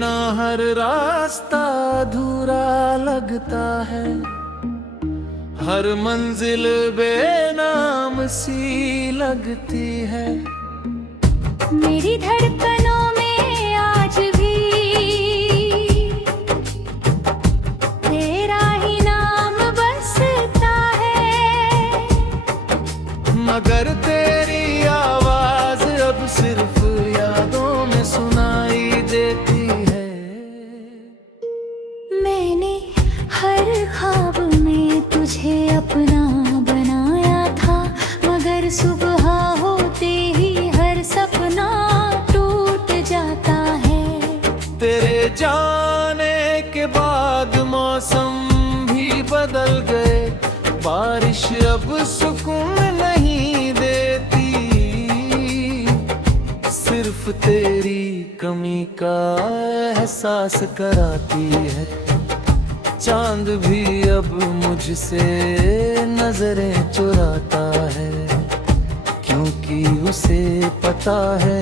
बिना हर रास्ता अधूरा लगता है, हर मंजिल बेनाम सी लगती है। मेरी धड़कनों में आज भी तेरा ही नाम बसता है, मगर तेरी आवाज अब सिर्फ यादों में सुनाई देती है। मैंने हर ख्वाब में तुझे अपना बनाया था, मगर सुबह होते ही हर सपना टूट जाता है। तेरे जाने के बाद मौसम भी बदल गए, बारिश अब सुकून नहीं देती, सिर्फ तेरी कमी का एहसास कराती है। चांद भी अब मुझसे नजरें चुराता है, क्योंकि उसे पता है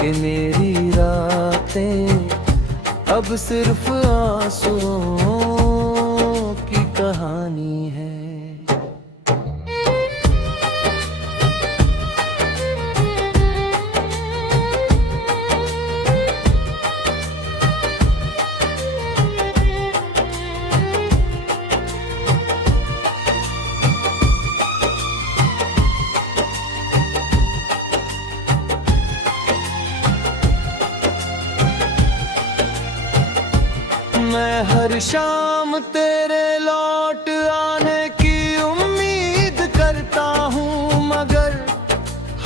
कि मेरी रातें अब सिर्फ आंसुओं की कहानी है। मैं हर शाम तेरे लौट आने की उम्मीद करता हूँ, मगर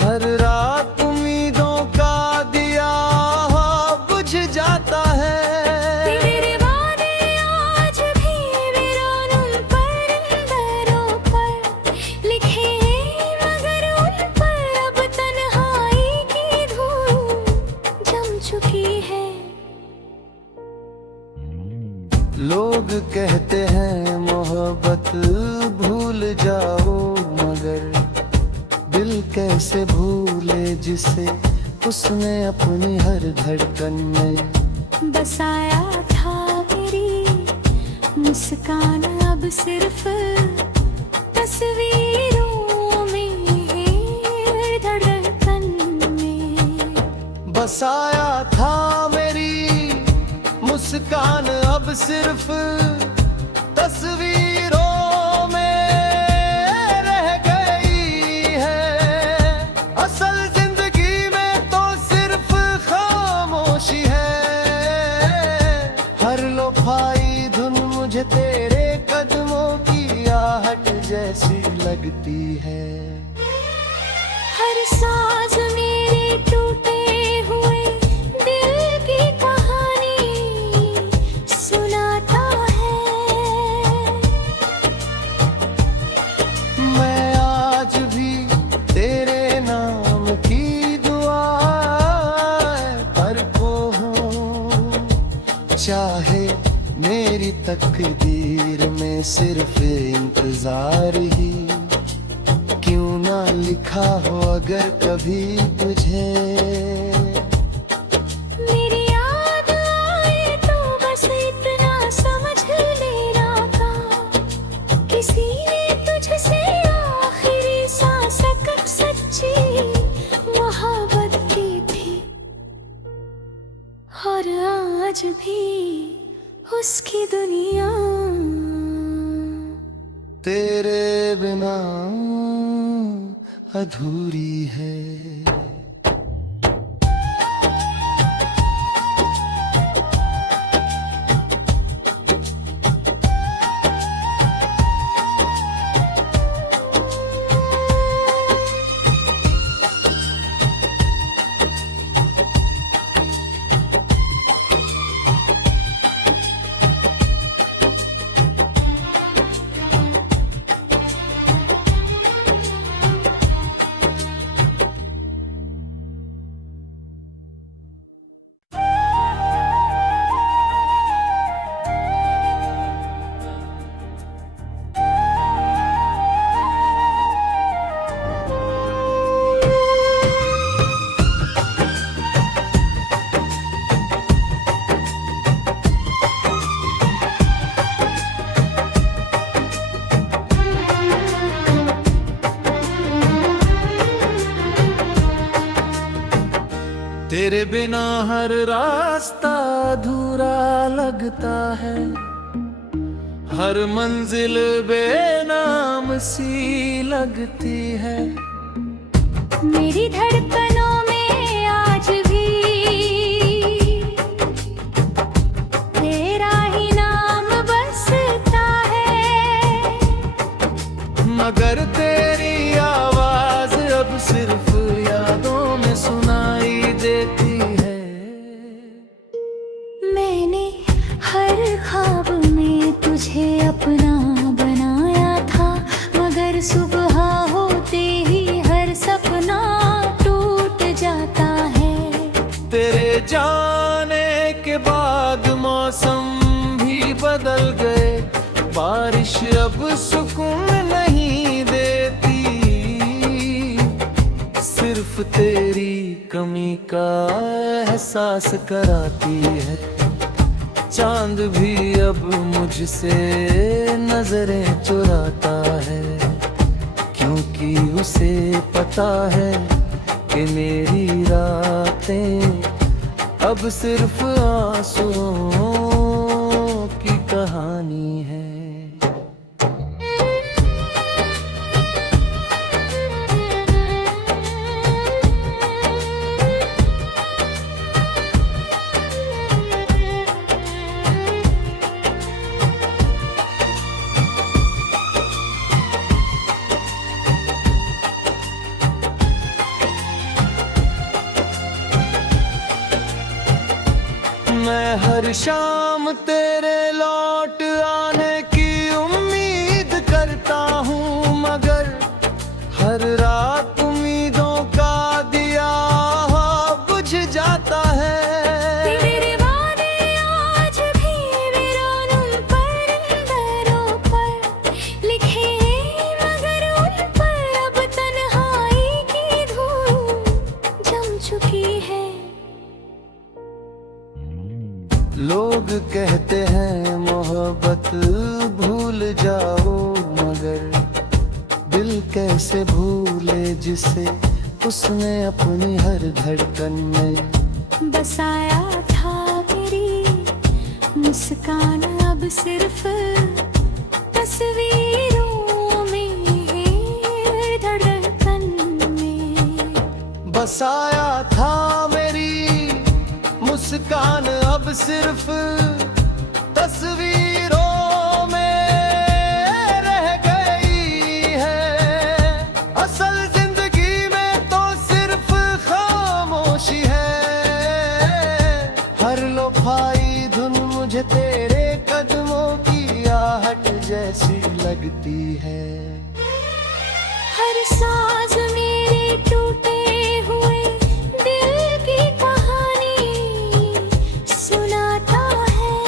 हर रात उम्मीदों का दिया बुझ जाता है। तेरे वादे आज भी वीरानों पर, अंदरों पर लिखे, मगर उन पर अब तन्हाई की धूल जम चुकी है। लोग कहते हैं मोहब्बत भूल जाओ, मगर दिल कैसे भूले जिसे उसने अपनी हर धड़कन में बसाया था। मेरी मुस्कान अब सिर्फ तस्वीरों में है, धड़कन में बसाया था। मेरी मुस्कान अब सिर्फ तस्वीरों में रह गई है, असल जिंदगी में तो सिर्फ खामोशी है। हर लोफाई धुन मुझे तेरे कदमों की आहट जैसी लगती है। हर साज मेरे टूटे हुए दिल की कहानी सुनाता है। मैं आज भी तेरे नाम की दुआ पर को हूँ, चाहे मेरी तकदीर में सिर्फ इंतजार ही क्यों ना लिखा हो अगर कभी तुझे। मेरी याद आए तो बस इतना समझ लेना था, किसी ने तुझसे आखिरी सांस तक सच्ची मोहब्बत की थी, और आज भी उसकी दुनिया तेरे बिना अधूरी है। बिना हर रास्ता अधूरा लगता है, हर मंजिल बेनाम सी लगती है। मेरी धड़कनों में आज भी तेरा ही नाम बसता है, मगर तेरी आवाज अब सिर्फ यादों में सुनाई देती है। मैंने हर ख्वाब में तुझे अपना बनाया था, मगर सुबह होते ही हर सपना टूट जाता है। तेरे जाने के बाद मौसम भी बदल गए, बारिश अब सुकून नहीं देती, सिर्फ तेरी कमी का एहसास कराती है। चांद भी अब मुझसे नजरें चुराता है, क्योंकि उसे पता है कि मेरी रातें अब सिर्फ आंसुओं की कहानी है। मैं हर शाम तेरे लौट आने की उम्मीद करता हूँ, मगर हर रात उम्मीदों का दिया बुझ जाता है। तेरे वादे आज भी वीरानों पर, दरों पर लिखे हैं, मगर उन पर अब तन्हाई की धूल जम चुकी है। लोग कहते हैं मोहब्बत भूल जाओ, मगर दिल कैसे भूले जिसे उसने अपनी हर धड़कन में बसाया था। मेरी मुस्कान अब सिर्फ तस्वीरों में है, धड़कन में बसाया था। मेरी मुस्कान अब सिर्फ तस्वीरों में रह गई है, असल जिंदगी में तो सिर्फ खामोशी है। हर लोफाई धुन मुझे तेरे कदमों की आहट जैसी लगती है। हर साज मेरे टूटे हुए दिल की कहानी सुनाता है।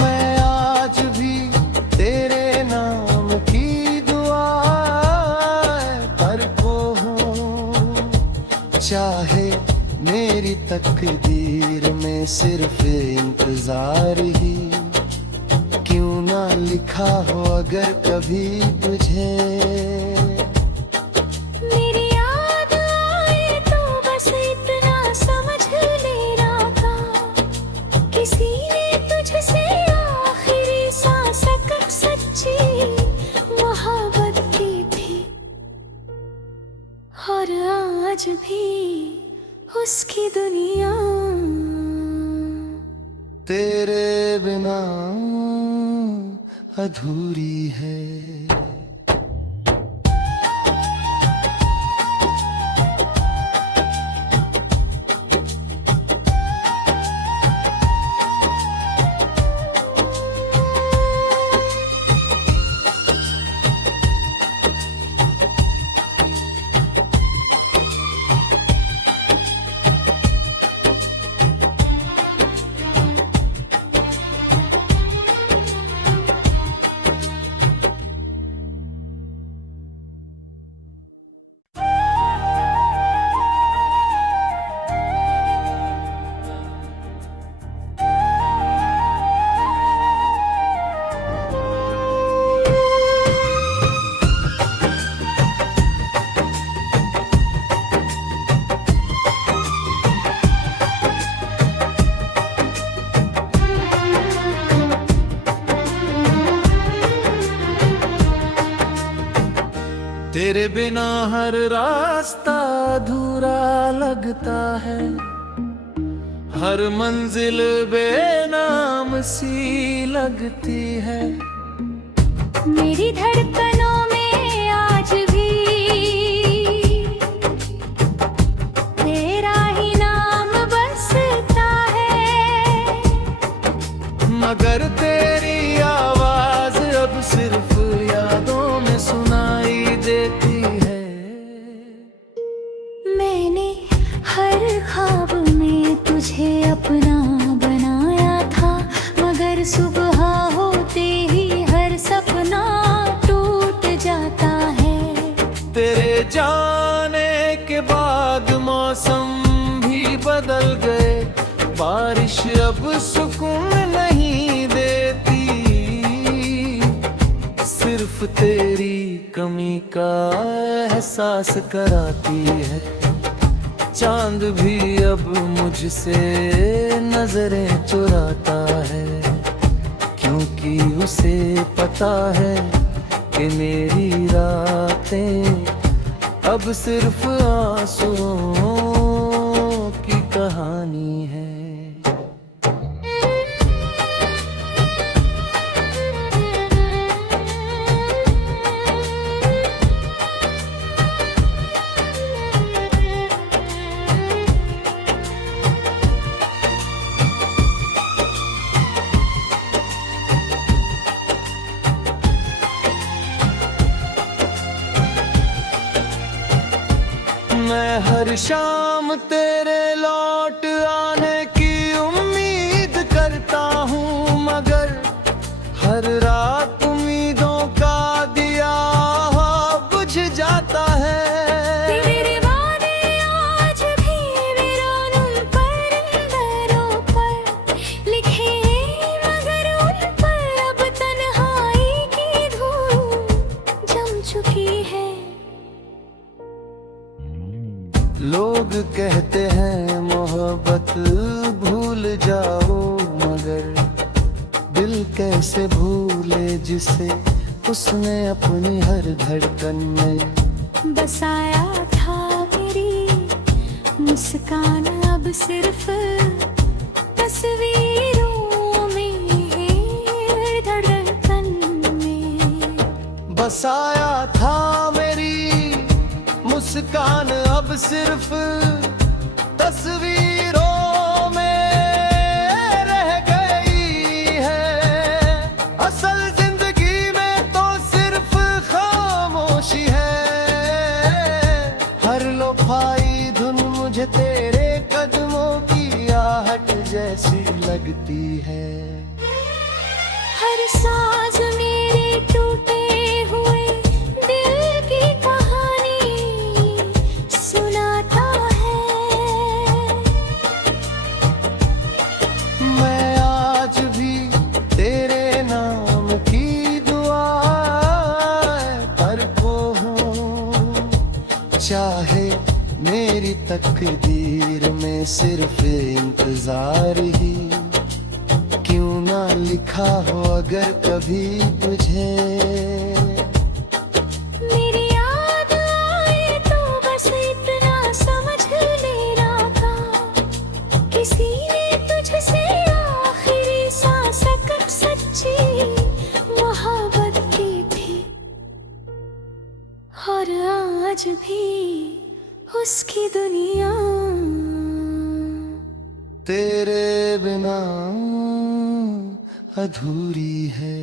मैं आज भी तेरे नाम की दुआ करता हूँ, चाहे मेरी तकदीर में सिर्फ इंतजार ही क्यों ना लिखा हो अगर कभी तुझे। मेरी याद आए तो बस इतना समझ लेना था, किसी ने तुझसे आखिरी सांस तक सच्ची मोहब्बत की थी, और आज भी उसकी दुनिया तेरे बिना अधूरी है। तेरे बिना हर रास्ता अधूरा लगता है, हर मंजिल बेनाम सी लगती है। मेरी धड़कनों में आज भी तेरा ही नाम बसता है, मगर तेरी आवाज अब सिर्फ यादों में सुनाई देती है। मैंने हर ख्वाब में तुझे अपना बनाया था, मगर सुबह होते ही हर सपना टूट जाता है। तेरे जाने के बाद मौसम भी बदल गए, बारिश अब सुकून नहीं देती, सिर्फ तेरी कमी का एहसास कराती है। चांद भी अब मुझसे नजरें चुराता है, क्योंकि उसे पता है कि मेरी रातें अब सिर्फ आंसुओं की कहानी है। मैं हर शाम तेरे लौट आने की उम्मीद करता हूँ, मगर हर रात उम्मीदों का दिया बुझ जाता है। तेरे वादे आज भी वीरानों पर, दरों पर लिखे, मगर उन पर अब तन्हाई की धूल जम चुकी है। लोग कहते हैं मोहब्बत भूल जाओ, मगर दिल कैसे भूले जिसे उसने अपनी हर धड़कन में बसाया था। मेरी मुस्कान अब सिर्फ तस्वीरों में है, धड़कन में बसाया था। मेरी मुस्कान अब सिर्फ तस्वीरों में रह गई है, असल जिंदगी में तो सिर्फ खामोशी है। हर लोफाई धुन मुझे तेरे कदमों की आहट जैसी लगती है। हर साज मेरे टूटे हुए दिल की कहानी सुनाता है। मैं आज भी तेरे नाम की दुआ करता हूँ, चाहे मेरी तकदीर में सिर्फ इंतजार ही क्यों ना लिखा हो अगर कभी तुझे। मेरी याद आए तो बस इतना समझ लेना था, किसी ने तुझसे आखिरी सांस तक सच्ची मोहब्बत की थी, और आज भी उसकी दुनिया तेरे बिना अधूरी है।